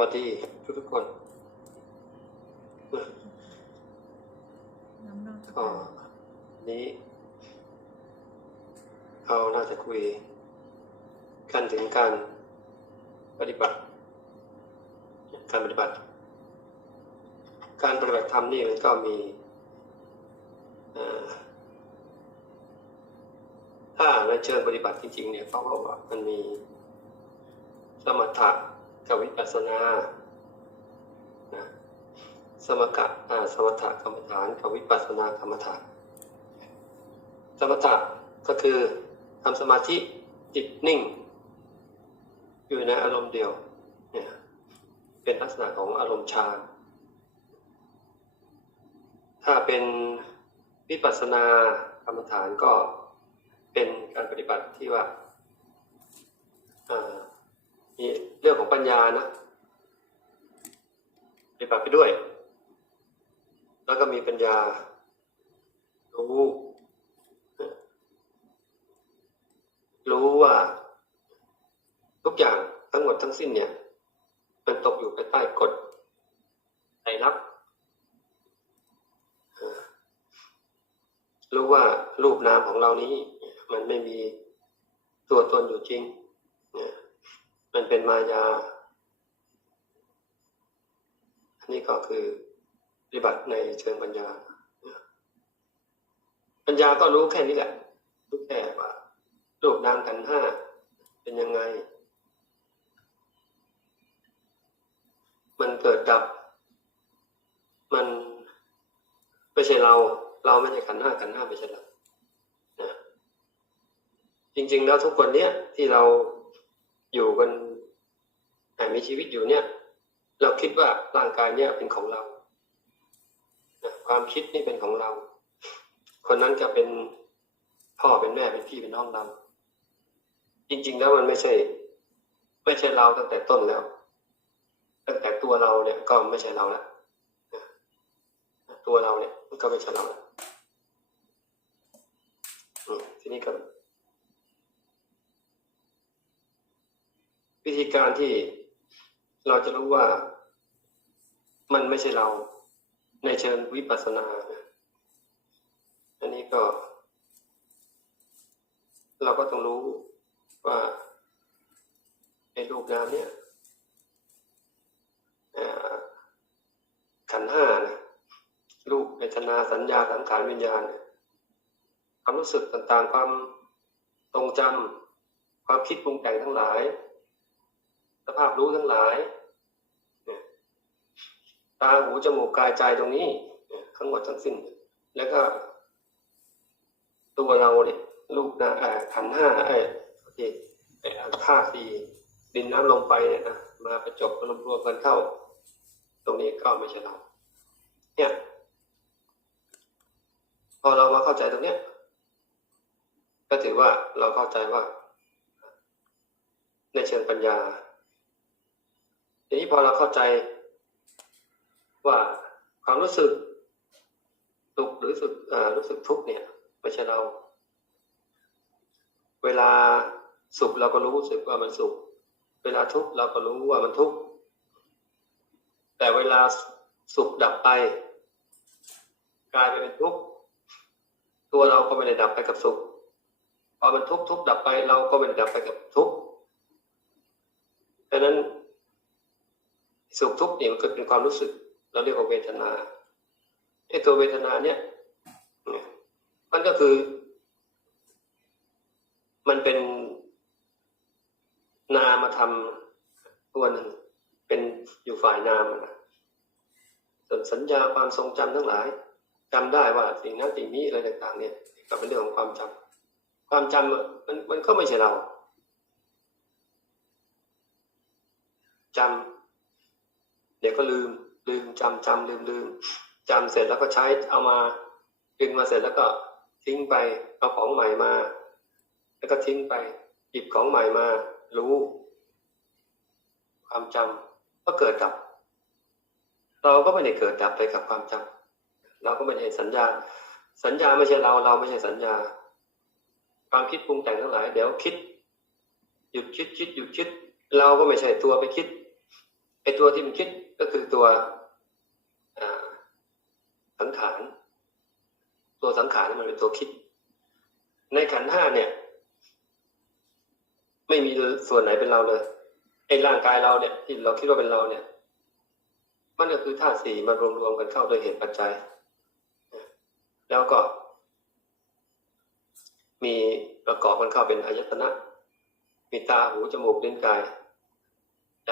วัสดีทุกทุกๆคนน้ำนอนก็นี้ เราน่าจะคุยกันถึงการปฏิบัติ การปฏิบัติ การปฏิบัติธรรมนี่มันก็มีเอ่อถ้าในเชิงปฏิบัติจริงๆเนี่ยเขาบอกว่ามันมีสมถะ กับวิปัสสนาสมถะสมถะกรรมฐานกับวิปัสสนากรรมฐาน สมถะก็คือทำสมาธิจิตนิ่ง อยู่ในอารมณ์เดียวเนี่ยเป็นลักษณะของอารมณ์ฌานถ้าเป็นวิปัสสนากรรมฐานก็เป็นการปฏิบัติที่ว่ามี รื่องของปัญญานะปฏิบัติไปด้วย แล้วก็มีปัญญารู้รู้ว่า ทุกอย่างทั้งหมดทั้งสิ้นเนี่ย มันตกอยู่ใต้กฎไตรลักษณ์รู้ว่ารูปนามของเรานี้ มันไม่มีตัวตนอยู่จริง มันเป็นมายา อันนี้ก็คือปฏิบัติในเชิงปัญญา ปัญญาก็รู้แค่นี้แหละ รู้แค่ว่ารูปนามขันห้าเป็นยังไง มันเกิดดับ มันไม่ใช่เรา เราไม่ใช่ขันห้าขันห้าไม่ใช่เราจริง ๆ แล้วทุกคนเนี้ยที่เรา อยู่กันอ่มีชีวิตอยู่เนี่ย เราคิดว่าร่างกายเนี่ยเป็นของเราความคิดนี่เป็นของเรา คนนั้นก็เป็นพ่อเป็นแม่เป็นพี่เป็นน้องเรา จริง ๆ แล้วมันไม่ใช่ ไม่ใช่เราตั้งแต่ต้นแล้ว ตั้งแต่ตัวเราเนี่ยก็ไม่ใช่เราแล้วตัวเราเนี่ยมันก็ไม่ใช่เราแล้วทีนี้ก็ วิธีการที่เราจะรู้ว่ามันไม่ใช่เราในเชิงวิปัสสนานะอันนี้ก็ เราก็ต้องรู้ว่าไอ้รูปนามเนี่ยขันห้านะรูปเวทนาสัญญาสังขารวิญญาณความรู้สึกต่างๆความทรงจำความคิดปรุงแต่งทั้งหลาย สภาพรู้ทั้งหลาย ตาหูจมูกกายใจตรงนี้ทั้งหมดทั้งสิ้น แล้วก็ตัวเราเนี่ยรูปนะเอ่อขันห้าเอ้ยโอเคเอ่ธาตุสี่ดินน้ำลมไปเนี่ยนะมาประจบรวมรวมกันเข้า ตรงนี้ก็ไม่ใช่เรา เนี่ย พอเรามาเข้าใจตรงเนี้ย ก็ถือว่าเราเข้าใจว่า ในเชิงปัญญา ทีนี้พอเราเข้าใจว่าความรู้สึกสุขหรือรู้สึกอ่ารู้สึกทุกข์เนี่ยไม่ใช่เรา เวลาสุขเราก็รู้สึกว่ามันสุข เวลาทุกข์เราก็รู้ว่ามันทุกข์แต่เวลาสุขดับไป กลายไปเป็นทุกข์ตัวเราก็ไม่ได้ดับไปกับสุขพอมันทุกข์ทุกข์ดับไปเราก็ไม่ได้ดับไปกับทุกข์ดังนั้น สุขทุกข์เนี่ยมันเกิดเป็นความรู้สึก เราเรียกว่าเวทนาไอ้ตัวเวทนาเนี่ยมันก็คือ มันเป็นนามธรรมตัวหนึ่งเป็นอยู่ฝ่ายนามนะส่วนสัญญาความทรงจำทั้งหลายจำได้ว่าสิ่งนั้นสิ่งนี้อะไรต่าง ๆ เนี่ย ก็เป็นเรื่องของความจำความจำอะมันมันก็ไม่ใช่เราจำเดี๋ยวก็ลืมลืมจำจำลืมลืมจำเสร็จแล้วก็ใช้เอามาดึงมาเสร็จแล้วก็ทิ้งไปเอาของใหม่มา แล้วก็ทิ้งไปหยิบของใหม่มา รู้ ความจำก็เกิดดับ เราก็ไม่ได้เกิดดับไปกับความจำเราก็ไม่ได้สัญญา สัญญาไม่ใช่เราเราไม่ใช่สัญญา ความคิดปรุงแต่งทั้งหลาย เดี๋ยวคิด หยุดคิดคิดหยุดคิด เราก็ไม่ใช่ตัวไปคิดไอตัวที่มันคิด ก็คือตัวสังขารตัวสังขารนี่มันเป็นตัวคิด ในขันห้าเนี่ย ไม่มีส่วนไหนเป็นเราเลยไอ้ร่างกายเราเนี่ยที่เราคิดว่าเป็นเราเนี่ย มันก็คือธาตุสี่มารวมๆกันเข้าโดยเหตุปัจจัย แล้วก็ มีประกอบกันเข้าเป็นอายตนะ มีตาหูจมูกลิ้นกายใจ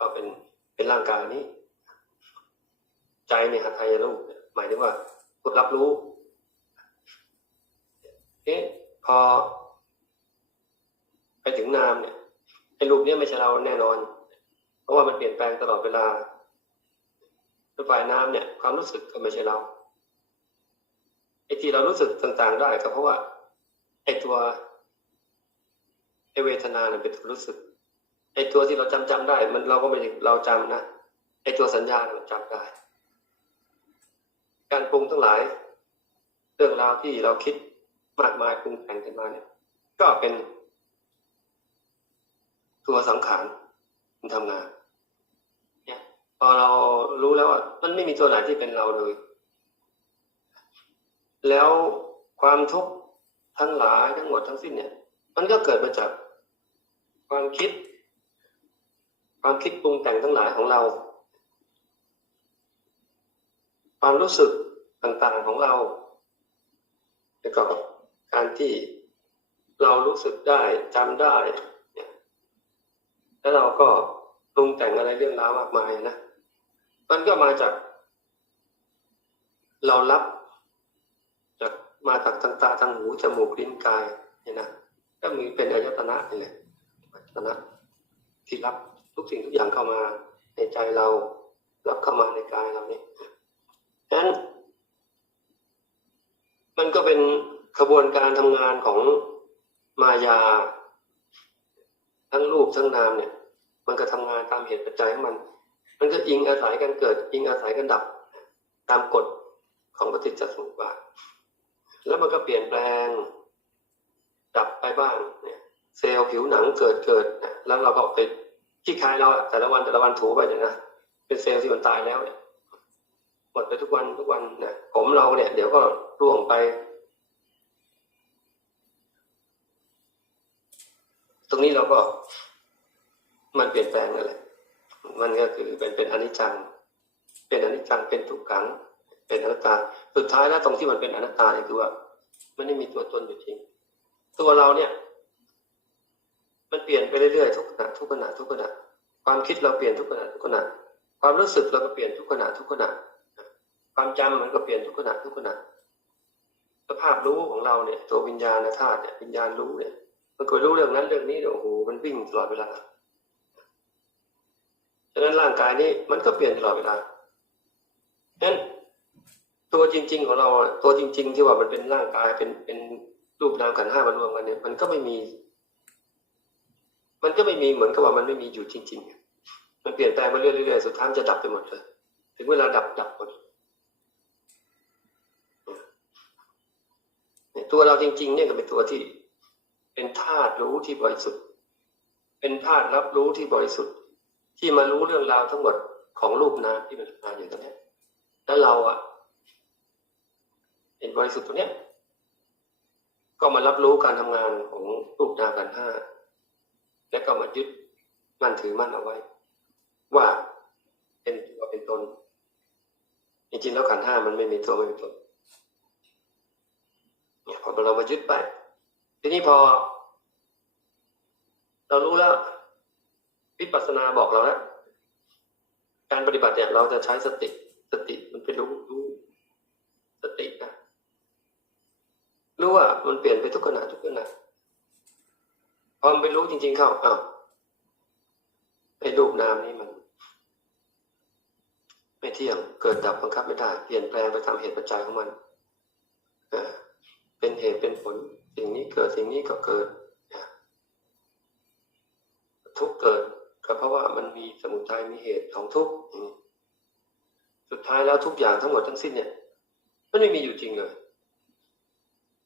ก็เป็นเป็นร่างกายนี้ ใจในหัตถยรูปหมายถึงว่าผู้รับรู้เอ๊ะพอ ไปถึงนามเนี่ยไอ้รูปเนี้ไม่ใช่เราแน่นอน เพราะว่ามันเปลี่ยนแปลงตลอดเวลาฝ่ายน้ำเนี่ยความรู้สึกก็ไม่ใช่เราไอ้ที่เรารู้สึกต่างๆ ได้ก็เพราะว่าไอ้ตัวไอ้เวทนาเนี่ยเป็นตัวรู้สึก ไอ้ตัวที่เราจำจำได้ มันเราก็ไม่เราจำนะไอ้ตัวสัญญาเนี่ยมันจำได้ การปรุงทั้งหลาย เรื่องราวที่เราคิดมากมายปรุงแต่งกันมาเนี่ย ก็เป็นตัวสังขารมันทำงาน เนี่ยพอเรารู้แล้วว่ามันไม่มีตัวไหนที่เป็นเราเลย แล้วความทุกข์ทั้งหลายทั้งหมดทั้งสิ้นเนี่ย มันก็เกิดมาจากความคิด ความคิดปรุงแต่งทั้งหลายของเรา ความรู้สึกต่างๆของเราแล้วก็การที่เรารู้สึกได้จำได้แล้วเราก็ปรุงแต่งอะไรเรื่องราวมากมายนะ มันก็มาจาก เรารับจากมาจากทางตาทางหูจมูกลิ้นกายเนี่ยนะก็มีเป็นอายตนะนี่แหละอายตนะที่รับ ทุกสิ่งทุกอย่างเข้ามาในใจเรารับเข้ามาในกายเราเนี่ยฉะนั้น มันก็เป็นขบวนการทำงานของมายา ทั้งรูปทั้งนามเนี่ย มันก็ทำงานตามเหตุปัจจัยของมัน มันก็อิงอาศัยกันเกิด อิงอาศัยกันดับ ตามกฎของปฏิจจสมุปบาทแล้วมันก็เปลี่ยนแปลง ดับไปบ้างเนี่ย เซลล์ผิวหนังเกิดเกิดแล้วเราก็ไป ที่คายเราแต่ละวันแต่ละวันถูไปเนี่ยนะเป็นเซลล์ที่มันตายแล้วเนี่ยหมดไปทุกวันทุกวันนะผมเราเนี่ย เดี๋ยวก็ร่วงไปตรงนี้เราก็มันเปลี่ยนแปลงนั่นแหละ มันก็คือเป็นเป็นอนิจจัง เป็นอนิจจัง เป็นทุกขัง เป็นอนัตตา สุดท้ายแล้วตรงที่มันเป็นอนัตตาเนี่ยคือว่า มันไม่มีตัวตนอยู่จริง ตัวเราเนี่ย มันเปลี่ยนไปเรื่อยๆทุกขณะทุกขณะทุกขณะความคิดเราเปลี่ยนทุกขณะทุกขณะความรู้สึกเราก็เปลี่ยนทุกขณะทุกขณะความจำมันก็เปลี่ยนทุกขณะทุกขณะสภาพรู้ของเราเนี่ย ตัววิญญาณธาตุเนี่ยวิญญาณรู้เนี่ยมันก็รู้เรื่องนั้นเรื่องนี้โอ้โหมันวิ่งตลอดเวลาฉะนั้นร่างกายนี้มันก็เปลี่ยนตลอดเวลาฉะนั้นตัวจริง ๆ ของเราตัวจริง ๆ ที่ว่ามันเป็นร่างกายเป็นเป็นรูปนามขันห้ามารวมกันเนี่ย มันก็ไม่มี มันก็ไม่มีเหมือนกับว่ามันไม่มีอยู่จริง ๆ มันเปลี่ยนแปลงมาเรื่อยๆสุดท้ายจะดับไปหมดเลยถึงเวลาดับดับหมดตัวเราจริง ๆ เนี่ยก็เป็นตัวที่ เป็นธาตุรู้ที่บริสุทธิ์ เป็นธาตุรับรู้ที่บริสุทธิ์ ที่มารู้เรื่องราวทั้งหมดของรูปนามที่มันมาอยู่ตรงนี้แล้วเราอะเป็นบริสุทธิ์ตัวเนี้ย ก็มารับรู้การทำงานของรูปนามกันธ์ห้า และก็มายึดมั่นถือมั่นเอาไว้ ว่าเป็นตัวเป็นตนจริงๆแล้วขันห้ามันไม่มีตัวไม่มีตนเนี่ยพอเรามายึดไป ทีนี้พอ เรารู้แล้ววิปัสสนาบอกเราแล้วการปฏิบัติเนี่ยเราจะใช้สติ สติมันเป็นรู้รู้สตินะรู้ว่ามันเปลี่ยนไปทุกขณะทุกขณะ พอมันไปรู้จริง ๆ เข้าอ้าวไอ้รูปนามนี่มัน ไม่เที่ยงเกิดดับบังคับไม่ได้เปลี่ยนแปลงไปตามเหตุปัจจัยของมันเป็นเหตุเป็นผล สิ่งนี้เกิดสิ่งนี้ก็เกิดทุกเกิดก็เพราะว่ามันมีสมุทัยมีเหตุของทุกสุดท้ายแล้วทุกอย่างทั้งหมดทั้งสิ้นเนี่ยมันไม่มีอยู่จริงเลย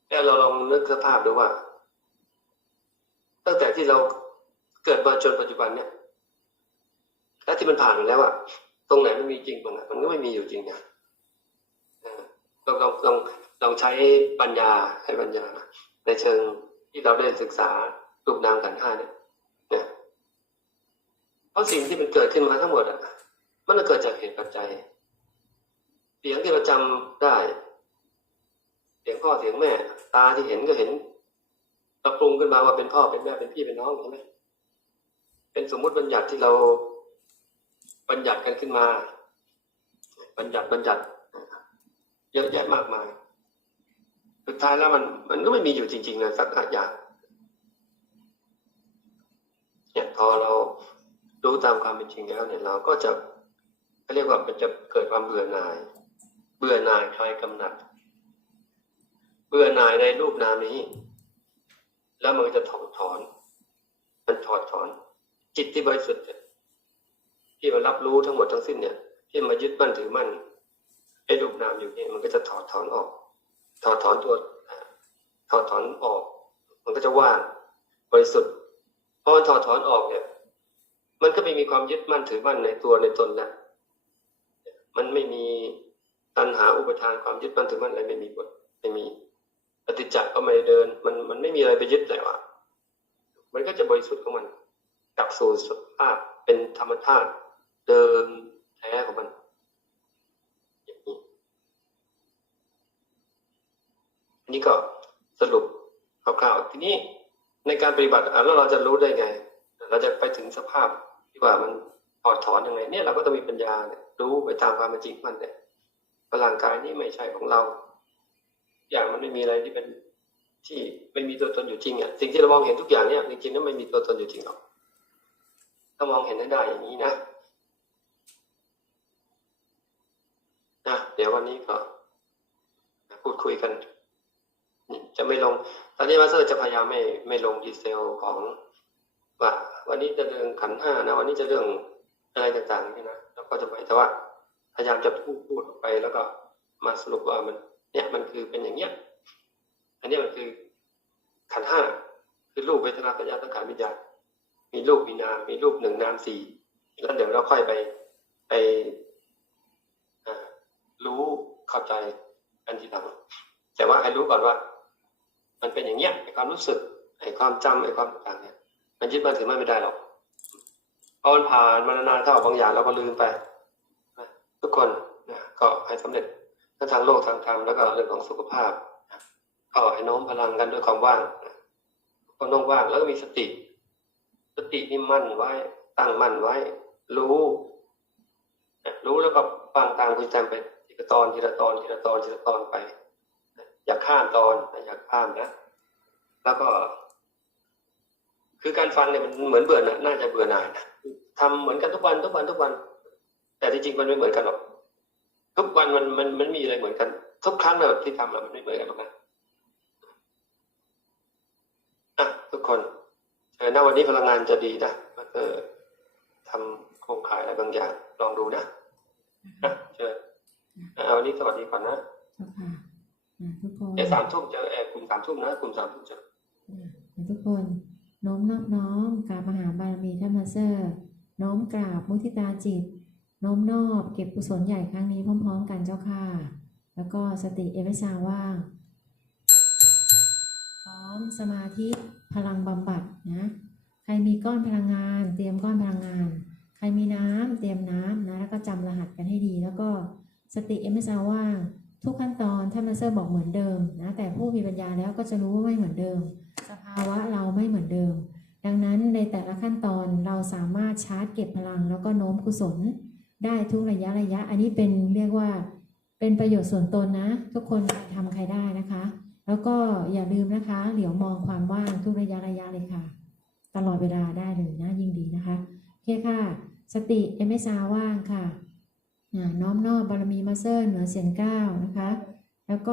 แต่เราลองนึกสภาพดูว่า ตั้งแต่ที่เราเกิดมาจนปัจจุบันเนี่ยแล้วที่มันผ่านไปแล้วอะตรงไหนไม่มีจริงตรงไหนมันก็ไม่มีอยู่จริงนะเออลองลองลองลองใช้ปัญญาให้ปัญญา ในเชิงที่เราได้ศึกษารูปนามขันธ์ห้าเนี่ยนะเพราะสิ่งที่มันเกิดขึ้นมาทั้งหมดอะมันเกิดจากเหตุปัจจัย เสียงที่เราจำได้ เสียงพ่อเสียงแม่ ตาที่เห็นก็เห็น เราปรุงขึ้นมาว่าเป็นพ่อเป็นแม่เป็นพี่เป็นน้องใช่ไหมเป็นสมมุติบัญญัติที่เราบัญญัติกันขึ้นมา บัญญัติบัญญัติเยอะแยะมากมายสุดท้ายแล้วมันมันก็ไม่มีอยู่จริงๆเลยสักอย่างเนี่ยพอเรารู้ตามความเป็นจริงแล้วเนี่ยเราก็จะเขาเรียกว่ามันจะเกิดความเบื่อหน่าย เบื่อหน่ายคลายกำหนัด เบื่อหน่ายในรูปนามนี้ แล้วมันก็จะถอดถอน มันถอดถอน จิตที่บริสุทธิ์ที่มารับรู้ทั้งหมดทั้งสิ้นเนี่ย ที่มายึดมั่นถือมั่นไอ้รูปนามอยู่เนี่ยมันก็จะถอดถอนออก ถอดถอนตัวถอดถอนออก มันก็จะว่างบริสุทธิ์พอมันถอดถอนออกเนี่ย มันก็ไม่มีความยึดมั่นถือมั่นในตัวในตนแล้วมันไม่มีตัณหาอุปทานความยึดมั่นถือมั่นอะไรไม่มีบทไม่มี ปฏิจจ์ก็ไม่เดิน มันมันไม่มีอะไรไปยึดแล้วอะมันก็จะบริสุทธิ์ของมันกลับสู่สภาพเป็นธรรมชาติเดิมแท้ของมันอย่างนี้อันนี้ก็สรุปคร่าวๆทีนี้ในการปฏิบัติแล้วเราจะรู้ได้ไง เราจะไปถึงสภาพที่ว่ามันถอดถอนยังไงเนี่ยเราก็ต้องมีปัญญาเนี่ยรู้ไปตามความเป็นจริงมันเนี่ยร่างกายนี้ไม่ใช่ของเรา ไม่มีอะไรที่เป็นที่ไม่มีตัวตนอยู่จริงอะสิ่งที่เรามองเห็นทุกอย่างเนี่ยจริงๆนั้นไม่มีตัวตนอยู่จริงหรอกถ้ามองเห็นให้ได้อย่างนี้นะนะเดี๋ยววันนี้ก็พูดคุยกันจะไม่ลง ตอนนี้มาสเตอร์จะพยายามไม่ไม่ลงดีเซลของว่าวันนี้จะเรื่องขันห้านะ วันนี้จะเรื่องอะไรต่างๆนี่นะแล้วก็จะไปแต่ว่าพยายามจะพูดพูดไปแล้วก็มาสรุปว่ามัน เนี่ยมันคือเป็นอย่างเนี้ย อันนี้มันคือขันห้าคือรูปเวทนาสัญญาสังขารวิญญาณมีรูปมีนามมีรูปหนึ่งนามสี่แล้วเดี๋ยวเราค่อยไปไปรู้เข้าใจอันที่หลังแต่ว่าให้รู้ก่อนว่า มันเป็นอย่างเงี้ยไอ้ความรู้สึกไอ้ความจำไอ้ความต่างเนี่ย มันยึดมันถือมันไม่ได้หรอกพอมันผ่านมานานๆเข้าบางอย่างเราก็ลืมไปทุกคนนะก็ให้สำเร็จทั้งทางโลกทางธรรมแล้วก็เรื่องของสุขภาพ นะก็ให้น้อมพลังกันด้วยความว่างนะความน้มว่างแล้วก็มีสติ สตินี่มั่นไว้ ตั้งมั่นไว้ รู้ รู้แล้วก็วางตามคุณจำไปทีละตอนทีละตอนทีละตอนทีละตอนไป อย่าข้ามตอนอย่าข้ามนะ แล้วก็ คือการฟังเนี่ยมันเหมือนเบื่อนะน่าจะเบื่อหน่ายนะทำเหมือนกันทุกวันทุกวันทุกวัน แต่ที่จริงมันไม่เหมือนกันหรอกทุกวันมันมันมันมีอะไรเหมือนกัน ทุกครั้งเลยที่ทำแล้วมันไม่เหมือนกันหรอกนะอะทุก คนเออณวันนี้พลังงานจะดีนะมันเออทำโครงข่ายอะไรบางอย่าง ลองดูนะอะเชิญอะวันนี้สวัสดีก่อนนะเจ้าค่ะอ่าทุกคนเดี๋ยวสามทุ่มเจอแอร์กลุ่มสามทุ่มนะกลุ่มสามทุ่มเจออ่าทุกคนน้อมนอบน้อมกราบมหาบารมีท่านมาสเตอร์ น้อมกราบมุทิตาจิต น้อมนอบเก็บกุศลใหญ่ครั้งนี้พร้อม ๆ กันเจ้าค่ะ แล้วก็สติเอเวซาว่างพร้อ มสมาธิพลังบำบัดนะ ใครมีก้อนพลังงาน เตรียมก้อนพลังงาน ใครมีน้ำเตรียมน้ำนะแล้วก็จำรหัสกันให้ดี แล้วก็สติเอเมซาว่างทุกขั้นตอนท่านมาสเตอร์บอกเหมือนเดิมนะแต่ผู้มีปัญญาแล้วก็จะรู้ว่าไม่เหมือนเดิม สภาวะเราไม่เหมือนเดิม ดังนั้นในแต่ละขั้นตอนเราสามารถชาร์จเก็บพลัง แล้วก็โน้มกุศล ได้ทุกระยะระยะ อันนี้เป็นเรียกว่าเป็นประโยชน์ส่วนตนนะ ทุกคนใครทำใครได้นะคะ แล้วก็อย่าลืมนะคะ เหลียวมองความว่างทุกระยะระยะเลยค่ะ ตลอดเวลาได้เลยนะยิ่งดีนะคะโอเคค่ะ สติเอเมซาว่างค่ะน้อมนอบบารมีมาเซอร์เหนือเสียงก้าวนะคะ แล้วก็